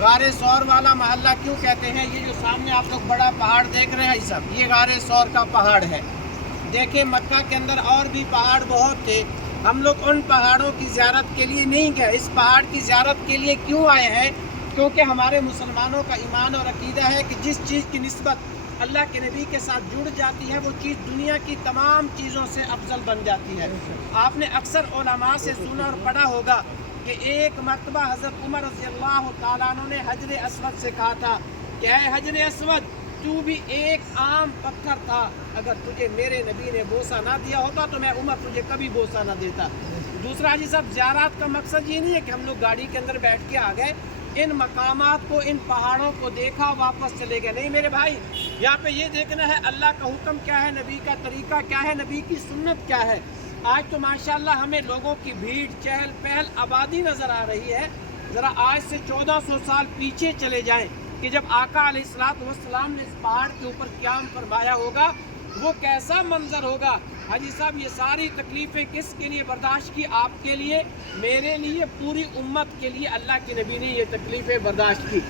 غار سور والا محلہ کیوں کہتے ہیں؟ یہ جو سامنے آپ لوگ بڑا پہاڑ دیکھ رہے ہیں سب، یہ غار سور کا پہاڑ ہے۔ دیکھیں مکہ کے اندر اور بھی پہاڑ بہت تھے، ہم لوگ ان پہاڑوں کی زیارت کے لیے نہیں گئے، اس پہاڑ کی زیارت کے لیے کیوں آئے ہیں؟ کیونکہ ہمارے مسلمانوں کا ایمان اور عقیدہ ہے کہ جس چیز کی نسبت اللہ کے نبی کے ساتھ جڑ جاتی ہے وہ چیز دنیا کی تمام چیزوں سے افضل بن جاتی ہے۔ آپ نے اکثر علماء سے سنا اور پڑھا ہوگا کہ ایک مرتبہ حضرت عمر رضی اللہ تعالیٰ عنہ نے حجر اسود سے کہا تھا کہ اے حجر اسود، تو بھی ایک عام پتھر تھا، اگر تجھے میرے نبی نے بوسہ نہ دیا ہوتا تو میں عمر تجھے کبھی بوسہ نہ دیتا۔ دوسرا جی صاحب، زیارات کا مقصد یہ نہیں ہے کہ ہم لوگ گاڑی کے اندر بیٹھ کے آ گئے، ان مقامات کو، ان پہاڑوں کو دیکھا واپس چلے گئے، نہیں میرے بھائی، یہاں پہ یہ دیکھنا ہے اللہ کا حکم کیا ہے، نبی کا طریقہ کیا ہے، نبی کی سنت کیا ہے۔ آج تو ماشاءاللہ ہمیں لوگوں کی بھیڑ، چہل پہل، آبادی نظر آ رہی ہے، ذرا آج سے 1400 سال پیچھے چلے جائیں کہ جب آقا علیہ الصلوۃ والسلام نے اس پہاڑ کے اوپر قیام فرمایا ہوگا وہ کیسا منظر ہوگا۔ حاجی صاحب یہ ساری تکلیفیں کس کے لیے برداشت کی؟ آپ کے لیے، میرے لیے، پوری امت کے لیے اللہ کے نبی نے یہ تکلیفیں برداشت کی۔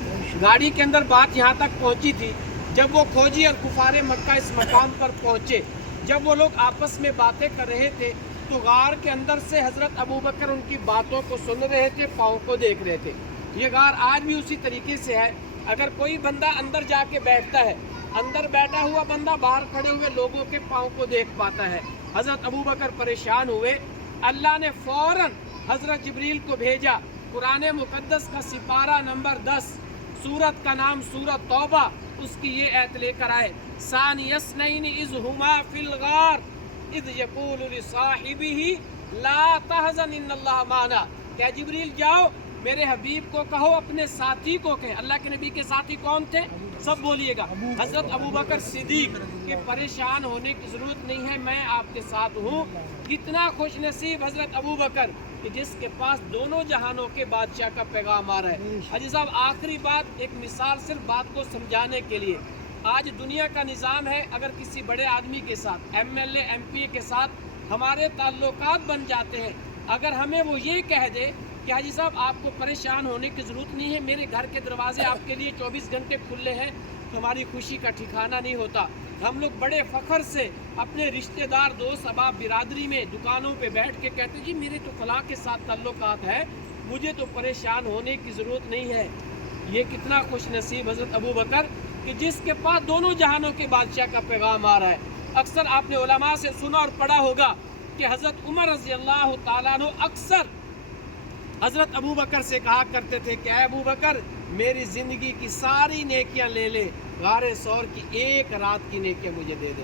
گاڑی کے اندر بات یہاں تک پہنچی تھی، جب وہ کھوجی اور کفار مکہ اس مقام پر پہنچے، جب وہ لوگ آپس میں باتیں کر رہے تھے تو غار کے اندر سے حضرت ابوبکر ان کی باتوں کو سن رہے تھے، پاؤں کو دیکھ رہے تھے۔ یہ غار آج بھی اسی طریقے سے ہے، اگر کوئی بندہ اندر جا کے بیٹھتا ہے، اندر بیٹھا ہوا بندہ باہر کھڑے ہوئے لوگوں کے پاؤں کو دیکھ پاتا ہے۔ حضرت ابوبکر پریشان ہوئے، اللہ نے فوراً حضرت جبریل کو بھیجا، قرآن مقدس کا سپارہ نمبر 10، سورت کا نام سورت توبہ، اس کی یہ آیت لے کر آئے، ثانی اثنین اذ ہما فی الغار اذ یقول لصاحبہ لا تحزن ان اللہ معنا، کہ جبریل جاؤ میرے حبیب کو کہو، اپنے ساتھی کو کہیں۔ اللہ کے نبی کے ساتھی کون تھے؟ سب بولیے گا، حضرت ابوبکر صدیق، کہ پریشان ہونے کی ضرورت نہیں ہے، میں آپ کے ساتھ ہوں۔ کتنا خوش نصیب حضرت ابوبکر کہ جس کے پاس دونوں جہانوں کے بادشاہ کا پیغام آ رہا ہے۔ حاجی صاحب آخری بات، ایک مثال صرف بات کو سمجھانے کے لیے، آج دنیا کا نظام ہے اگر کسی بڑے آدمی کے ساتھ، M L A, M P کے ساتھ ہمارے تعلقات بن جاتے ہیں، اگر ہمیں وہ یہ کہہ دے کہ حاجی صاحب آپ کو پریشان ہونے کی ضرورت نہیں ہے، میرے گھر کے دروازے آپ کے لیے 24 گھنٹے کھلے ہیں، تو ہماری خوشی کا ٹھکانہ نہیں ہوتا۔ ہم لوگ بڑے فخر سے اپنے رشتہ دار، دوست احباب، برادری میں دکانوں پہ بیٹھ کے کہتے جی میرے تو فلاں کے ساتھ تعلقات ہے، مجھے تو پریشان ہونے کی ضرورت نہیں ہے۔ یہ کتنا خوش نصیب حضرت ابوبکر کہ جس کے پاس دونوں جہانوں کے بادشاہ کا پیغام آ رہا ہے۔ اکثر آپ نے علماء سے سنا اور پڑھا ہوگا کہ حضرت عمر رضی اللہ تعالیٰ عنہ اکثر حضرت ابوبکر سے کہا کرتے تھے کہ اے ابوبکر میری زندگی کی ساری نیکیاں لے لے، غار سور کی ایک رات کی نیکیاں مجھے دے دے۔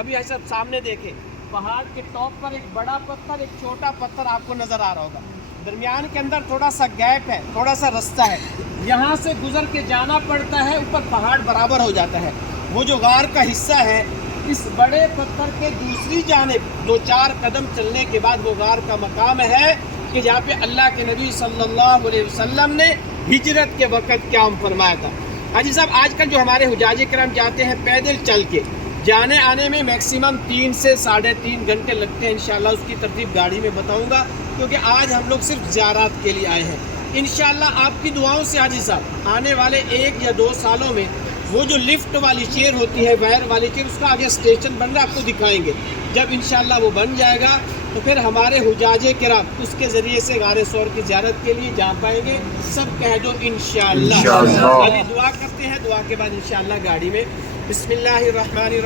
ابھی ایسا سامنے دیکھیں، پہاڑ کے ٹاپ پر ایک بڑا پتھر، ایک چھوٹا پتھر آپ کو نظر آ رہا ہوگا، درمیان کے اندر تھوڑا سا گیپ ہے، تھوڑا سا رستہ ہے، یہاں سے گزر کے جانا پڑتا ہے، اوپر پہاڑ برابر ہو جاتا ہے۔ وہ جو غار کا حصہ ہے، اس بڑے پتھر کے دوسری جانب 2-4 قدم چلنے کے بعد وہ غار کا مقام ہے کہ جہاں پہ اللہ کے نبی صلی اللہ علیہ وسلم نے ہجرت کے وقت قیام فرمایا تھا۔ حاجی صاحب آج کل جو ہمارے حجاج کرام جاتے ہیں پیدل چل کے، جانے آنے میں میکسیمم 3 سے 3.5 گھنٹے لگتے ہیں، انشاءاللہ اس کی ترتیب گاڑی میں بتاؤں گا، کیونکہ آج ہم لوگ صرف زیارات کے لیے آئے ہیں۔ انشاءاللہ آپ کی دعاؤں سے حاجی صاحب آنے والے 1 یا 2 سالوں میں وہ جو لفٹ والی چیئر ہوتی ہے، وائر والی چیئر، اس کا آگے اسٹیشن بن رہا ہے، آپ کو دکھائیں گے۔ جب انشاءاللہ وہ بن جائے گا تو پھر ہمارے حجاج کرام اس کے ذریعے سے غار سور کی زیارت کے لیے جا پائیں گے۔ سب کہہ دو انشاءاللہ۔ دعا کرتے ہیں، دعا کے بعد انشاءاللہ گاڑی میں۔ بسم اللہ الرحمن الرحیم۔